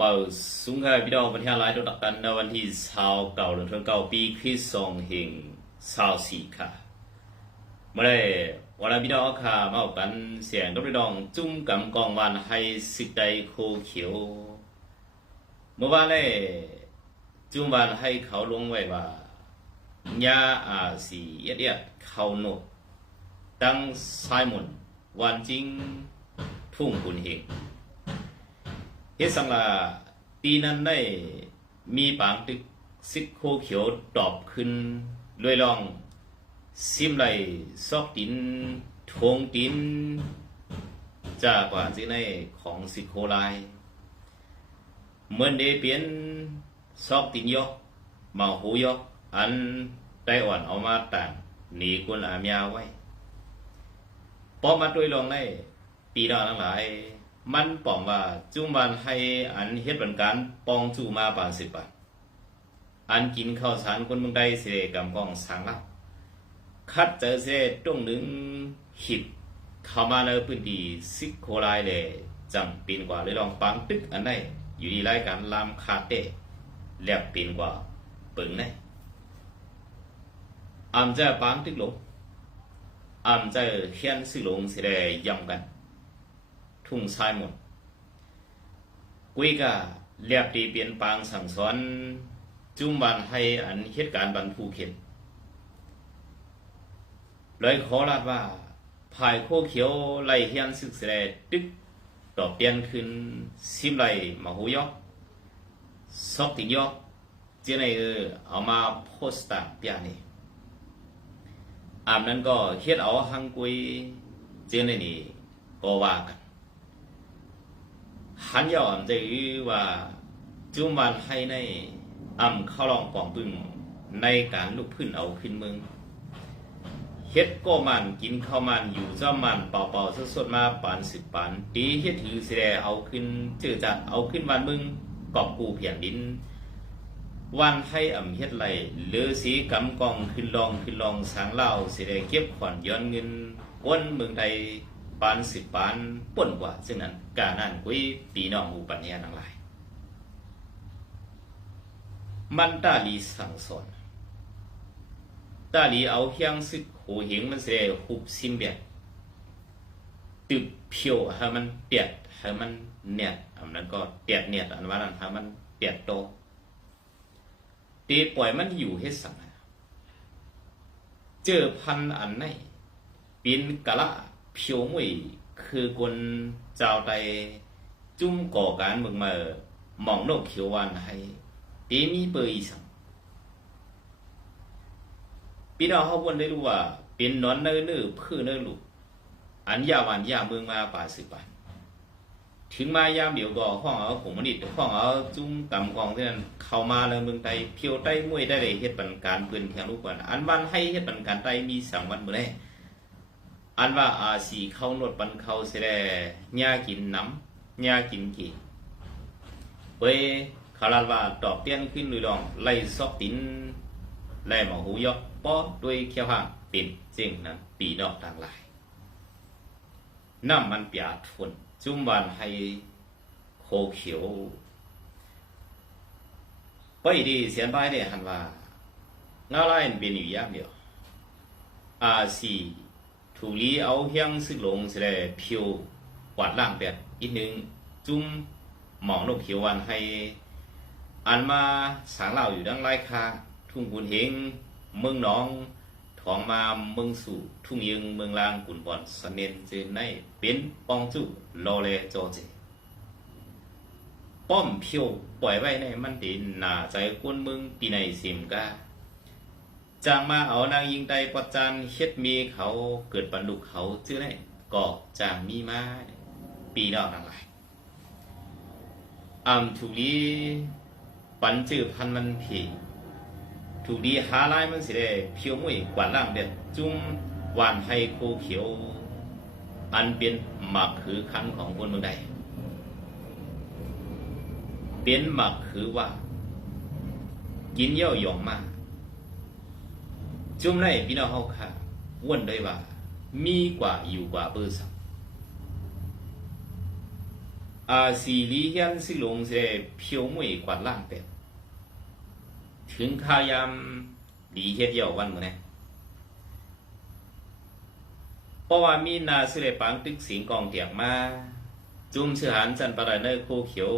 มาสุงให้พี่น้องประเทศไทยรู้จักกันในวันที่ชาวเก่าหรือเก่าปีคริสต์สองแห่งชาวสี่ค่ะเมื่อไรวันนี้พี่น้องค่ะมาเอากันเสียงกับพี่น้องจุ้มกำกองวันให้สิกใดโคเขียวเมื่อวานเลยจุ้มวันให้เขาลงไว้ว่ายาอาสีเอียดเอียดเขาโนตั้งไซมอนวันจริงทุ่งกุนเฮง เฮ็ดสังลาปีนั้นได้มีปางตึกซิกโคเขียวตอบขึ้นด้วยลอง ซิมไหลซอกตินทงตินจากกว่าสิในของซิกโคไลเหมือนได้เปลี่ยนซอกตินยกมาหูยกอันได้อ่อนเอามาต่างหนีกุนอามยาไว้พอมาด้วยลองได้ปีดาทั้งหลาย มันปองว่าจุมวันให้อันเฮ็ดบันการปองจูมาปานสิบบาทอันกินข้าวสารคนเมืองใดเสกำกองสังลับคัดเจอเสตรงหนึ่งหิดเข้ามาในพื้นที่ซิกโคไลเลยจำปีนกว่าเลยลองปังตึกอันใดอยู่ดีรายการลามคาเต้แลบปีนกว่าปึงได้อำจะปังตึกหลงอำจะเขียนสิหลงสิได้ยำกัน ทุ่งชายหมดกุยกะเรียบตีเปลี่ยนปางสั่งสอนจุ่มบันให้อันเหตุการณ์บันผู้เข็นเลยขอรัดว่าภายโคเขียวไล่เฮียนศึกเสดตึกตอบเปลี่ยนขึ้นซิมไลมาหูยอกซอกติยอกเจาในเออเอามาโพสต์ตาเปียนี่อามนั้นก็เฮ็ดเอาหังกุยเจาในนี่ก็ว่ากัน หันยอมจว่าจุมวันให้ในอ่ำเข้าลองปองปึงในการลุกขึ้นเอาขึ้นเมืองเฮ็ดก็มันกินข้าวมันอยู่เจ้ามันเป่าๆสดๆมาปานสิบปานตีเฮ็ดถือเสดเอาขึ้นเจอจัดเอาขึ้นวันมึงกอบกูเพียงดิน วันให้อ่ำเฮ็ดไหลเลือสีกำกองขึ้นลองขึ้นลองสางเล่าเสดเก็บขวัญย้อนเงินก้นเมืองไทย ปานสิบปานป่นกว่า ซึ่งนั้นกานั่นกุยปีน้องหูปัญญาทั้งหลาย มันตาลีสั่งสอนตาลีเอาเฮียงซึกหูหิงมันเสียหุบซิมเบียดตึบเพียวให้มันเปียดให้มันเนียดอันนั้นก็เปียดเนียดอันว่านั้นให้มันเปียดโตตีปล่อยมันอยู่ให้สังเจอพันอันไหนปีนกะละ เพียวมวยคือคนเจ้าใดจุ่มก่อการเมืองมาหมองนกเขียววันให้ตีมีเบอร์อีสังพี่น้องเขาวนได้รู้ว่า เป็นนอนเนื้อเนื้อพื้นเนื้อลูกอันยาวันยาเมืองมาป่าสิบปันถึงมายามเดี๋ยวก็ห้องเอาผมมันดิห้องเอาจุ้มกำกองที่นั่นเข้ามาเลยเมืองไทยเพียวใต้มวยได้เลยเฮ็ดปันการเพื่อนเพียงลูกวันอันวันให้เฮ็ดปันการไต้มีสังวันเมื่อไร อันว่าอาสีเข้านวดปันเขาเสดหญ้ากินน้ำหญ้ากินกี่เว้ยขาลาว่าตอบเปลี่ยนขึ้นหรือลองไล่ซอกตินไล่หมอหูยอกป้อด้วยเขี้ยวห่างเป็นเจิงนั้นปีดอกต่างหลายน้ำมันเปียดฝนจุ่มวานให้โคเขียวไปดีเสียนไปได้หันว่าง่าไล่เป็นอยู่ยางเดียวอาสี ถูลีเอาเฮียงซึกหลงสิได้เพียวกวาดล่างแปดอีกหนึ่งจุ้มหมองนกเขียววันให้อันมาสางเหล่าอยู่ดังไรคาทุ่งกุนเฮงเมืองหนองถองมาเมืองสู่ทุ่งยึงเมืองลางกุนบอนสเนนเจนในเป็นปองจุโลเลโจเจป้อมเพียวปล่อยไว้ในมันดินหนาใจกวนเมืองปีในสิมกา จางมาเอานางยิงใดประจันเฮ็ดมีเขาเกิดบรรลุเขาชื่อได้ก็จางมีมาปีดอกทั้งหลายอำถูกลีปันจื้อพันมันผีถูกดีหาลายมันสิได้เพียวมวยกว่าล่างเด็ดจุ้มหวานให้โคเขียว อันเป็นหมักคือคันของคนเมืองใดเป็นหมักคือว่า กินเย่าหยองมาก จุ่มในพี่น้องเฮาค่ะอ้วนได้ว่า มีกว่าอยู่กว่าเบอร์สังอาสีลีเฮียนสิลงเสเพียวมวยกว่าล่างเป็ดถึงขายามหลีเฮ็ดเหี่ยววันมื้อนี้เพราะว่ามีนาสิได้ปังตึกสิงกองเตียงมาจุ่มชื่อหันจันปะไดเนอร์โคเขียว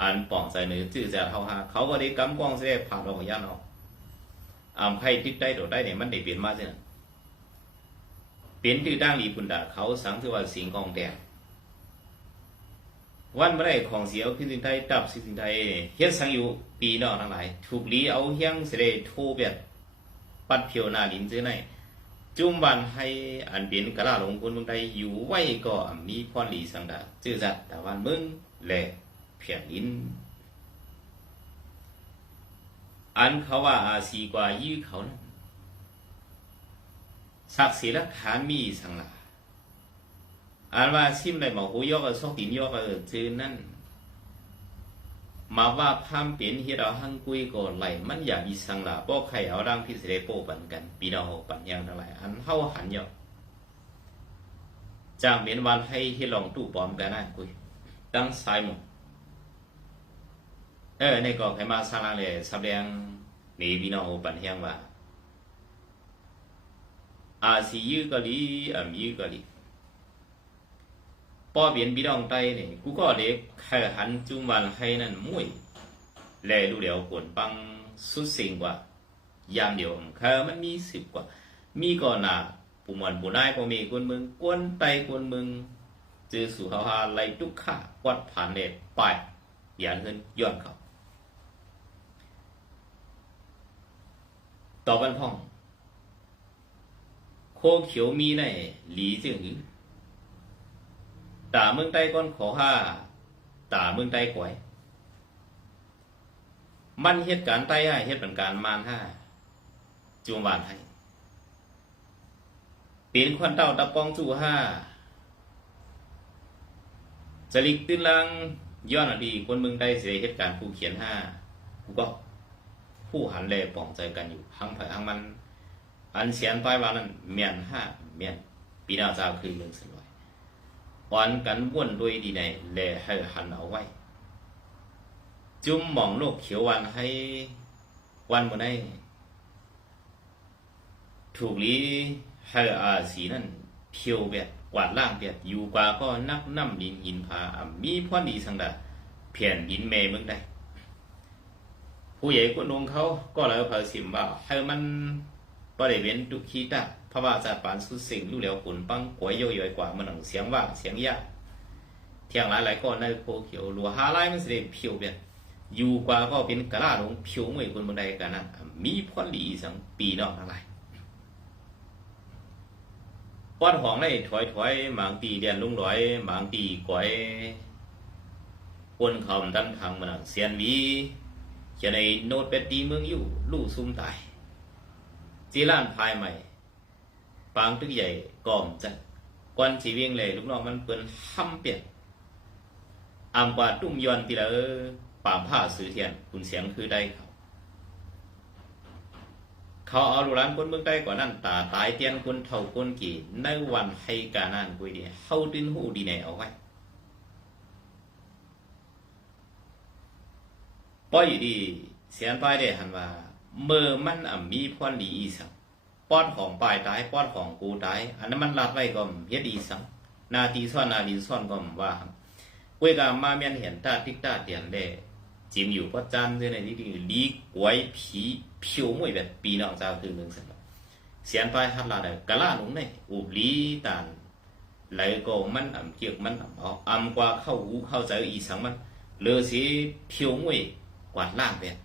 อันป่องใส่เนื้อจื้อแจเฮาหาเขาก็ได้กำกองเสได้ผ่านออกย่านออก อามไผติดได้โดดได้เนี่ยมันได้เปลี่ยนมาซินะเปลี่ยนตื้อดังหลีพุ่นดาเขาสังถือว่าสิงกองแดงวันบ่ได้ของเสียวขึ้นสิงไทยตับสิงไทยเฮ็ดสังอยู่ปีนอกทั้งหลาย ถูกลีเอาเฮียงเสด็จโทแบบปัดเพียวหน้าลินซื้อในจุ่มบันให้อันเป็นกะลาหลงคนเมืองไทยอยู่ไว้ก็มีพรลีสังดาจื้อจัดแต่วันมืองแหลเพียงลิน อันเขาว่าอาศีกว่ายี่เขานั้นศักดิ์ศรีลักฐานมีสังหลาอันว่าซิมได้หมอหูยอกซอกตินยอกกับจือนั่นมาว่าพามเปลี่ยนเฮเราหังกุยก่อนไหลมันอยากอีสังลาป้อไข่เอาร่างพิเศษโปปันกันปีนเอาปันยังทั้งหลายอันเฮาหันยอกจางเมียนวันให้เฮลองตู้ปอมกันนะกุยตั้งสายหมด เออในกองไขมาสร้างเลยสับแดงมีปีนเอาปันยังว่าอาซียืก็ลีอ่ำยืก็ลีป้อเบียนบีดองไตเนี่ยกูก็เด็กแค่หันจุงวันให้นั่นมุ้ยแลดูเดี๋ยวกวนปังสุดสิ่งกว่ายามเดียวแค่มันมีสิบกว่า มีก่อนหน้าปุ่มวันปุ่นายพอมีกวนมึงกวนไตกวนมึงเจอสู่ฮาฮาไลทุกข้ากวัดผ่านเด็ดไปอย่าเงินย้อนเขา ต่อบันพ่อง โคเขียวมีในหลีเจืองหือตาเมืองใต้ก้อนขอห้าตาเมืองใต้กวยมันเหตุการณ์ใต้ห้าเหตุเป็นการมานห้าจูงหวานให้เปีนควันเต้าตะปองจู่ห้าจริกตื้นลังย้อนอดีตคนเมืองใต้เสียเหตุการณ์ผู้เขียนห้ากูก็ ผู้หันแลปองใจกันอยู่หังไผ่หังมัน อันเสียนไปว่านั้นเมียนห้าเมียนปีหน้าจะคือเรื่องสลวยวันกันว่วนด้วยดีในแลให้หันเอาไว้ จุ่มมองโลกเขียววันให้วันบนได้ถูกลีให้อาสีนั่นเพียวแบบกวาดล่างแบบอยู่กว่าก็นักน้ำดินหินผาอมีพรดีสังดาเพียนดินเมเมืองได้ ผู้ใหญ่คนนงเขาก็เลยเผยสิมว่าให้มันบริเวณทุกขีตาเพราะว่าจะปานสุดสิ่งรู้แล้วขุนปังกวยย่อยกว่ามันหนังเสียงว่าเสียงยากเที่ยงหลายหลายๆก็ในโคเขียวหลัวหาไลมันเสด็จเพียวแบบอยู่กว่าก็เป็นกระลาลงเพียวมวยคนบนใดกันนะมีพรดีสังปีนอกทั้งหลายป้อนของได้ถอยถอยๆหมางตีเดียนลุงร้อยหมางตีก้อยคนเขาดันทางมันนะเสียนหลี เขียนในโน้ตเป็ดตีเมืองอยู่ลู่ซุ่มตายจีล้านภายใหม่ปางตึกใหญ่ก่อมจัดกวนสีเวียงเลยลูกน้องมันเปิ้นห้ำเปียกอามกว่าตุ้มยอนตีละเออป่ามผ้าซื้อเทียนคุณเสียงคือได้เขาเขาเอาลูกหลานคนเมืองใต้ก่อนนั้นตาตายเตียนคนเท่าคนกี่ในวันให้การนั่นกุยดีเฮาดินหูดีแน่เอาไว้ ป้อยอยู่ดีเสียนป้ายได้หันว่าเมื่อมันอ่ำมีพรดีอีสังป้อนของปลายตายป้อนของกูตายอันนั้นมันลัดไว้ก็เฮ็ดอีสังนาทีซ่อนนาทีซ่อนก็มว่ากุยกามาเมียนเห็นตาติ๊กตาเตียนเด้จิมอยู่พระจันทร์ในนี้ดีลีกวยผีผิวมวยแบบปีน้อกเจ้าคือเมืองสันเสียนไปฮัดลาได้กะลาหลงในอุบลีตานไหลก็มันอ่ำเกียกมันอ่ำเอาอ่ำกว่าเข้าหูเข้าใจอีสังมันเลอสิผิวมวย กวาดล่างแบบ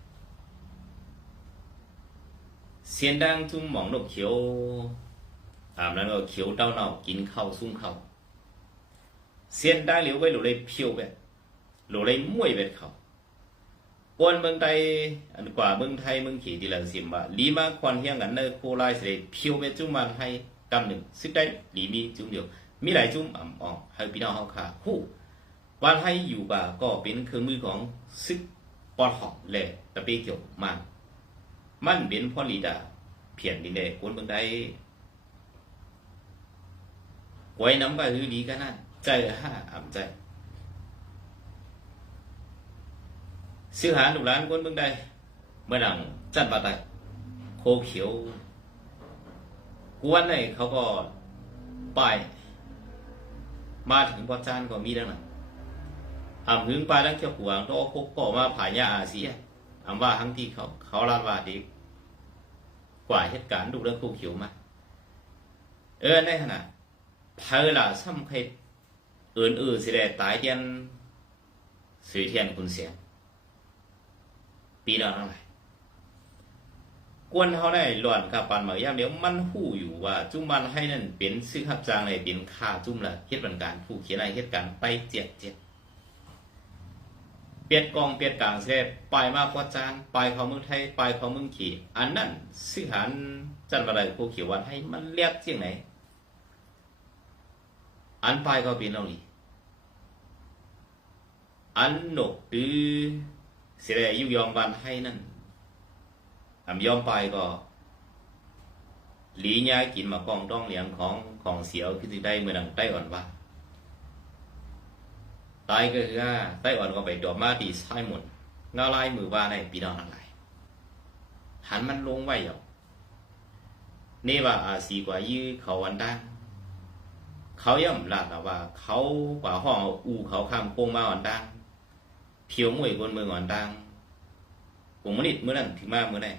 เสียนดังจุ่มหมองนกเขียวอาบนั้นก็เขียวเต้าเน่ากินข้าวซุ้มข้าวเสียนได้เหลียวไว้หลุเลยเพียวแบบหลุเลยมวยแบบเขากวนเมืองไทยอันกว่าเมืองไทยเมืองขี่ดีละสิมว่าลีมาควันเฮียงกันเนอร์โคไลเสด็จเพียวแบบจุ่มมันให้กำหนึ่งซึ่งได้ลีมีจุ่มเดียวมีหลายจุ่มอ่ำอ่องให้พี่น้องเขาขาคู่วันให้อยู่บ่าก็เป็นเครื่องมือของซึก ปอดหอกแหล่ตะเปเกี่ยวมัน มันเป็นพ่อลีดาเพียนดินแดคนเมืองใดไว้น้ำก็คือดีกันนั่นใจห้าอ่ำใจซื้อหาลูกหลานคนเมืองใดเมื่อหลังจันปาไตโคเขียวกวนเลยเขาก็ไปมาถึงพอจานก็มีดังนั้น หำหึงไปแล้วเจ้าหวงก็พกก็มาผายาอาเซียอำว่าทั้งที่เขาเขาลาดว่าด็กว่าเหตุการณ์ดูเรื่องโคเขียวมาเออในขณะเพอละซ้ำใครอื่นอื่นสิได้ตายเทียนสื่อเทียนคุณเสียงปีละเท่าไหร่กวนเขาได้หล่อนกับปันมาอย่างเดียวมันหู้อยู่ว่า จุ่มมันให้นั่นเป็นซื้อขับจางในเป็นค่าจุ่มละเฮ็ดบันการผู้เขียนอะไรเฮ็ดการไปเจ็ดเจ็ด เปลียนกองเปลียนกลางเสร็จไปมากกว่าจานไปเขาเมืองไทยไปเขาเมืองขี่ อันนั้นซื้อหันจันมาได้ผู้เขียววันให้มันเรียกเจียงไหน อันไปก็เป็นเรานี่อันหนกดื้อเสียดายุยอมวันให้นั่นอำยอมไปก็หลีญากินมากองต้องเหลียงของของเสียวคือได้เมื่อนังไต้อ่อนว่า ตายก็คือว่าไต้อ่อนก็ไปดอมมาตีซ้ายหมุนเงาลายมือว่าในปีน้องทั้งหลายหันมันลงไว้หรอกนี่ว่าอาสีกว่ายื้อเขาวันด้านเขาย่อมลาดนะว่า เขากว่าห้องอูเขาข้ามโป้งมาอ่อนดังเพียวมวยบนเมืองอ่อนดังผมมนนิดเมื่อนั้นถึงมาเมื่อไหร่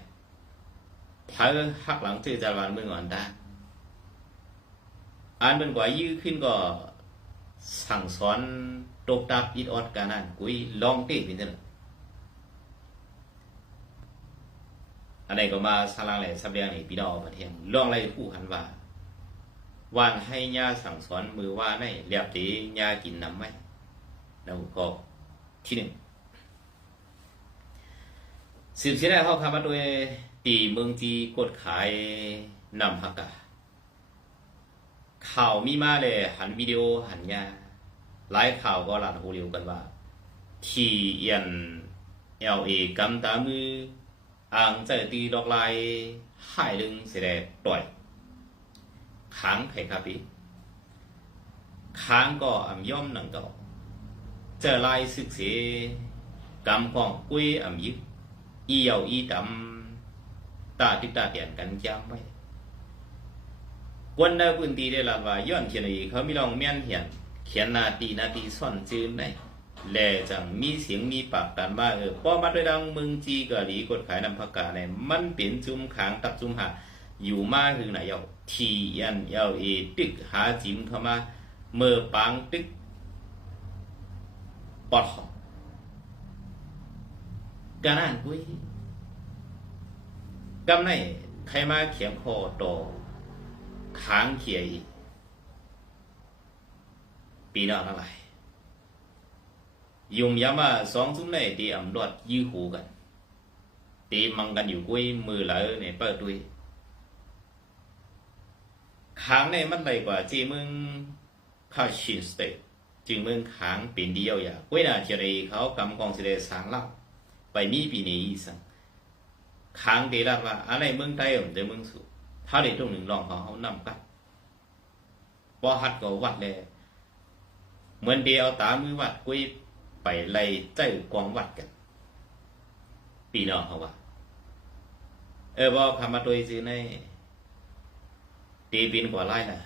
เธอหักหลังจื้อจารวานเมืองอ่อนดังอันเป็นกว่ายื้อขึ้นก็สั่งสอน ตบตับอิดออดกันนั่นกุยลองเตะเป็นเถอะอันไหนก็มาสลังแหล่สับเรียงในี่พี่น้อประเทศลองอะไรผู้หันว่าวานให้ญาสั่งสอนมือว่าในเรียบตีญากินน้ำไหมแล้วก็ที่หนึ่งสืบเสียได้ข้าคำมาโดยตีเมืองจีกดขายนำพักกาข่าวมีมาเลยหันวิดีโอหันยา หลายข่าวก็หลานหูเรียวกันว่าที่เอียนเอลเอกำตามืออ่างใจตีดอกลายหายลึงเสียดปล่อยค้างไข่ครับพี่ค้างก็อ่ำย่อมหนังก็เจอลายสึกเสียกำของกุ้ยอ่ำยึกอีเอาอีดำตาติดตาเตียนกันย้ำไว้วันได้พื้นที่ได้ลาว่าย้อนเขียนอีกเขามีลองเมียนเหียน เขียนนาตีนาตีซ่อนจืนได้แลจังมีเสียงมีปากกันว่าเออพอมาด้วยดังมึงจีกะหลีกดขายนำพักกาเนี่ยมันเป็นจุ่มขางตับจุ่มหาอยู่มาคือไหนเอาทียันเอลเอตึกหาจิมเข้ามาเมื่อปังตึกปอดหอกการอ่านกุ้ยกำในใครมาเขียงคอต่อค้างเขียอีก ปีน้าเท่าไหร่ยุ่มยามาสองซุ้มในตีอ่ำรวดยื้อหูกัน ตีมังกันอยู่กุ้ยมือเหลอเนี่ยเปิดด้วยค้างในมันไรกว่าจีมึงคาชินสเตจึงมึงค้างเป็นเดียวอย่ากุ้ยน่ะเทียรีเขากำกองเสิเดสางเล่าไปมีปีนี้อีสังค้างเดลัดว่าอะไรเมืองไทยผมจะเมืองสุถ้าเด็กตรงหนึ่งลองเขาเขานำกันพอหัดก็วัดเลย เหมือนเดียวตามือวัดกุยไปไล่เจ้กองวัดกัน ปีนอเขาว่า เออบอกคำมาตัวซื้อในตีบินกว่าไล่นะ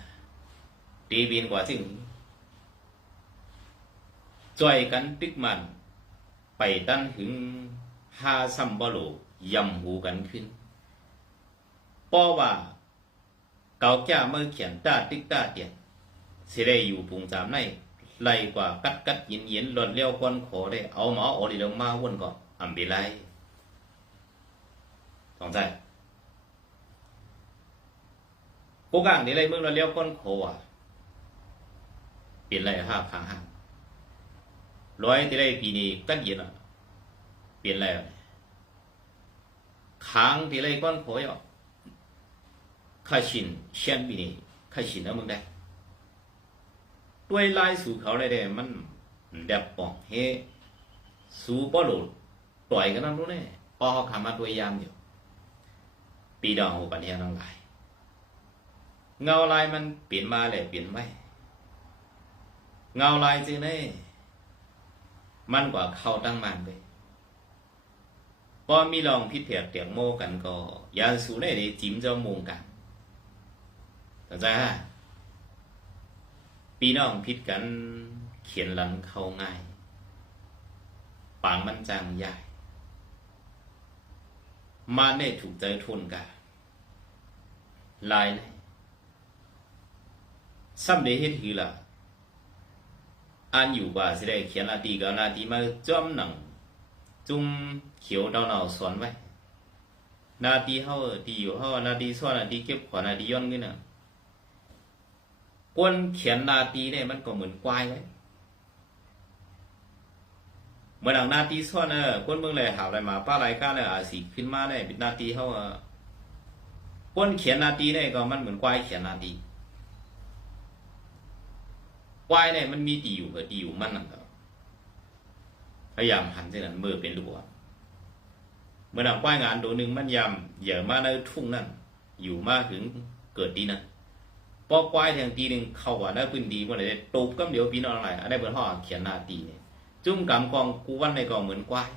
ตีบินกว่าสิ่งจ่อยกันตึกมัน ไปตั้นถึงห้าซัมบโลยำหูกันขึ้นป้อว่า เก่าแก่เมื่อเขียนตาติ๊กตาเตียนสิได้อยู่พุงสามใน ไล่กว่ากัดกัดเย็นเย็นหล่นเลี้ยวก้นขได้เอาหมอโอดีลงมาวุ่นก่อนอัมบีไลสองใจกูกางนี่ไรเมื่อเราเลี้ยวก้นโคอะเปลี่ยนไรห้าพังห้าร้อยที่ไรปีนี้กัดเย็นอะเปลี่ยนไรค้างที่ไรก้นโคอะข้าชินเชียนปีนี้ข้าชินนะมึงได้ ด้วยลายสู่เขาได้เด้มันเด็บปองเฮสู่บ่หลุดต่อยกันนั่นรู้แน่พอเขาขามาตัวยามอยู่ปีดองหูปัญญาทั้งหลายเงาลายมันเปลี่ยนมาเลยเปลี่ยนไม่เงาลายจริงเน่มันกว่าเข้าตั้งมันไปพอมีลองพิเถียเตียงโมกันก็ยานสูในได้จิ้มเจ้ามุงกันเข้าใจฮะ ปีน้องพิษกัน เขียนหลันเขาง่าย ปางมันจังใหญ่มาได้ถูกใจทุนกันลายเลยซ้ำได้เฮ็ดหือล่ะอันอยู่ว่าสิได้เขียนนาทีกับนาทีมาจ้อมหนัง จุ่มเขียวดาวหนาวสอนไว้นาทีเฮาดีอยู่เฮานาทีสอนนาทีเก็บขวานาทีย้อนเงินน่ะ กวนเขียนนาทีเนี่ยมันก็เหมือนควายไว้เมื่อหลังนาทีสอนเออกวนเมืองเลยหาอะไรมาป้ารายการเลยอาสีขึ้นมาเนี่ยเป็นนาทีเฮาอะกวนเขียนนาทีเนี่ยก็มันเหมือนควายเขียนนาทีควายเนี่ยมันมีดีอยู่กับดีอยู่มันนั่นแหละพยายามหันเส้นนั้นมือเป็นลูกอะเมื่อหนังควายงานตัวหนึ่งมันยำเหยื่อมาในทุ่งนั่นอยู่มาถึงเกิดดีนะ พอควายแทงทีหนึ่งเข้าว่าได้พื้นดีเมื่อไหร่ตบก็เดี๋ยวปีนอนอะไรอันได้เปิดห่อเขียนหน้าตีเนี่ยจุ่มกำกองกูวันในกองเหมือนควาย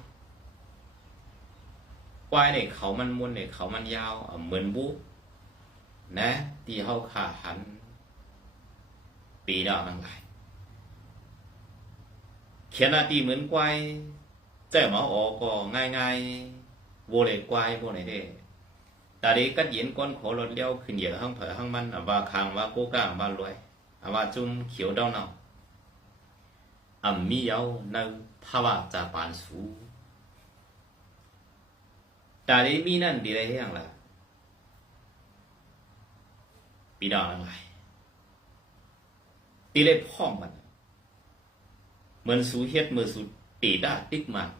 ควายเนี่ยเขามันม้วนเนี่ยเขามันยาวเหมือนบุนะตีเขาขาหัน ปีดาวนั่งไหลเขียนนาตีเหมือนควายใจหมอออกก็ง่ายๆโวเลยควายโวไหนเด้ ต่เด็กกัดเย็นก้นขอรถเลี้ยวขึ้นเหยื่อห้างเผอห้างมันอะว่าคางว่าโกก้างว่ารวยอะว่าจุ่มเขียวดาวเนาอ่ำมีเอาในภาวะจะปานสูแต่เด็กมีนั่นดีไรอย่างละปีดาวนั่งไงตีเลยพ่อมมันเหมือนสูเฮ็ดมือสูตีได้ติ๊กมัน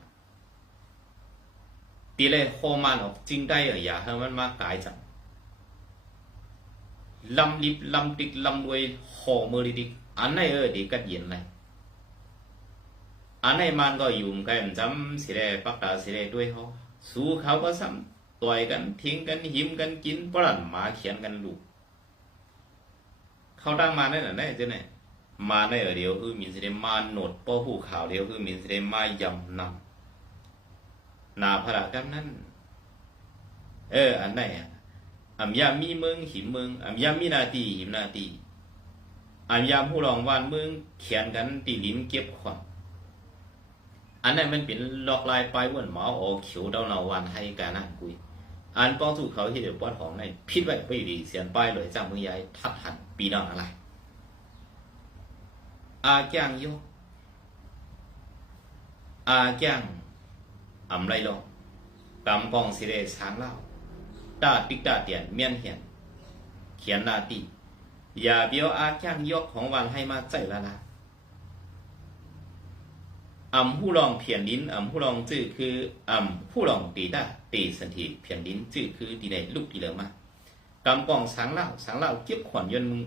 ตีเลยโคมันออกจริงได้เหรออย่าให้มันมากายจังลำลิบลำติ๊กลำรวยหอมือดิกอันไหนเออดีกัดเย็นเลยอันไหนมันก็อยู่กันจำสิได้ปักตาสิได้ด้วยเขาสู้เขาก็ซ้ำต่อยกันทิ้งกันหิมกันกินปรันหมาเขียนกันลูกเขาดังมาได้หรือไงเจ้าเนี่ยมาในเดียวคือมินสิได้มาโนดป้อผู้ข่าวเดียวคือมินสิได้มายำนำ นาพระกันนั้น เออ อันไหนอะอัมยามีเมืองหิมเมืองอัมยามีนาตีหิมนาตีอัมยามผู้รองวานเมืองเขียนกันตีลิ้นเก็บขวัญอันนั้นมันเป็นลอกลายไปวนหมอโอเขียวดาวนาวันให้การนั่นกุยอันป้องถูกเขาที่เดือดป้อดของในพิษไว้ไปดีเสียนป้ายเลยจากมือยายทัดหันปีนอนอะไรอาจ้างยกอาจ้าง อำไรลงกำกองสิเรช้างเล่าตาติกตาเตียนเมียนเหียน เขียนนาตีอย่าเบี้ยวอาจ้างยกของวันให้มาใจละละอำผู้ลองเพียนลิ้นอำผู้ลองจื้อคืออำผู้ลองตีตาตีสันทีเพียนลิ้นจื้อคือตีในลูกตีเหลือมากำกองช้างเล่าช้างเล่าเก็บขวัญยนมึง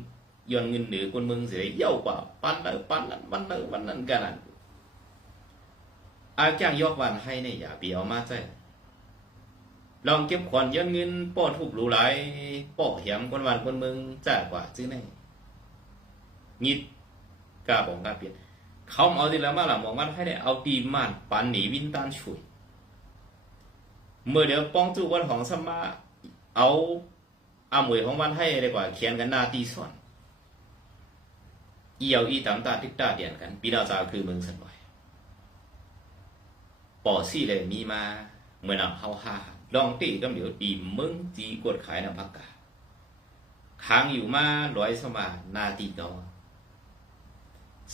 ยนเงินหรือคนมืองเสียเย่ากว่าปันเนอปันนั้นวันเนอวันนั้นกันนั้น อาจ้างยกวันให้เนี่ยอย่าเปียวมาใจลองเก็บขวัญย้อนเงินป้อถูกรู้หลายป้อเหียมคนวันคนเมืองจ่ากว่าซื้อในงิดกล้าบอกกล้าเปลี่ยนเขาเอาทีและมาหลังบอกมันให้ได้เอาตีมานปันหนีวินตันช่วยเมื่อเดี๋ยวป้องจูวันของสมาเอาอาหมวยของวันให้ดีกว่าเขียนกันหน้าตีส่วนอีเอาอีต่างตาทิกตาเดียนกันปีดาจาคือเมืองสันไหว ปอซี่เลยมีมาเมื่อนำเฮาฮาลองตีก็เดี๋ยวตีมึงจีกดขายนำพักกาค้างอยู่มาร้อยสมานาตีก็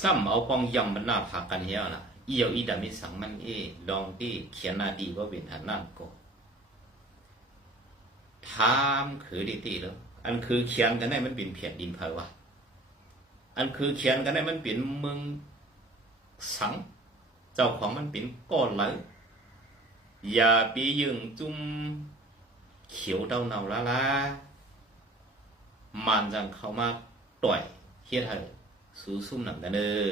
ซ้ำเอาปองยำมันหน้าผักกันเฮียนะอีเอาอีดามิสังมันเอลองตีเขียนนาดีว่าเป็นหันนั่นก็ถามคือดีตีแล้วอันคือเขียนกันได้มันเป็นเพียนดินเพอวะอันคือเขียนกันได้มันเป็นเมืองสัง เจ้าของมันเป็นก้อนเลยอย่าไปยึงจุ่มเขียวเดาเนาละละมันจังเข้ามาต่อยเฮ็ดให้สูซุ่มหนังกันเด้อ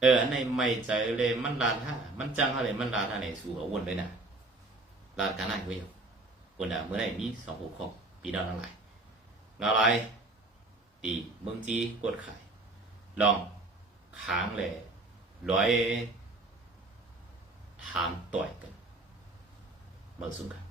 เอออันในไม่ใจเลยมันลาท่ามันจังอะไรมันลาท่าไหนสู้เอาวนเลยนะลากันไหนเว้ยวนอะเมื่อไหร่มีสองหกข้อปีดาวทั้งหลายเงาไรตีเมืองจีกดขายลองค้างเลย loại hàng tuổi cả mở xuống cả.